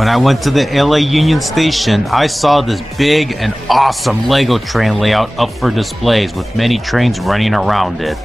When I went to the LA Union Station, I saw this big and awesome Lego train layout up for displays with many trains running around it.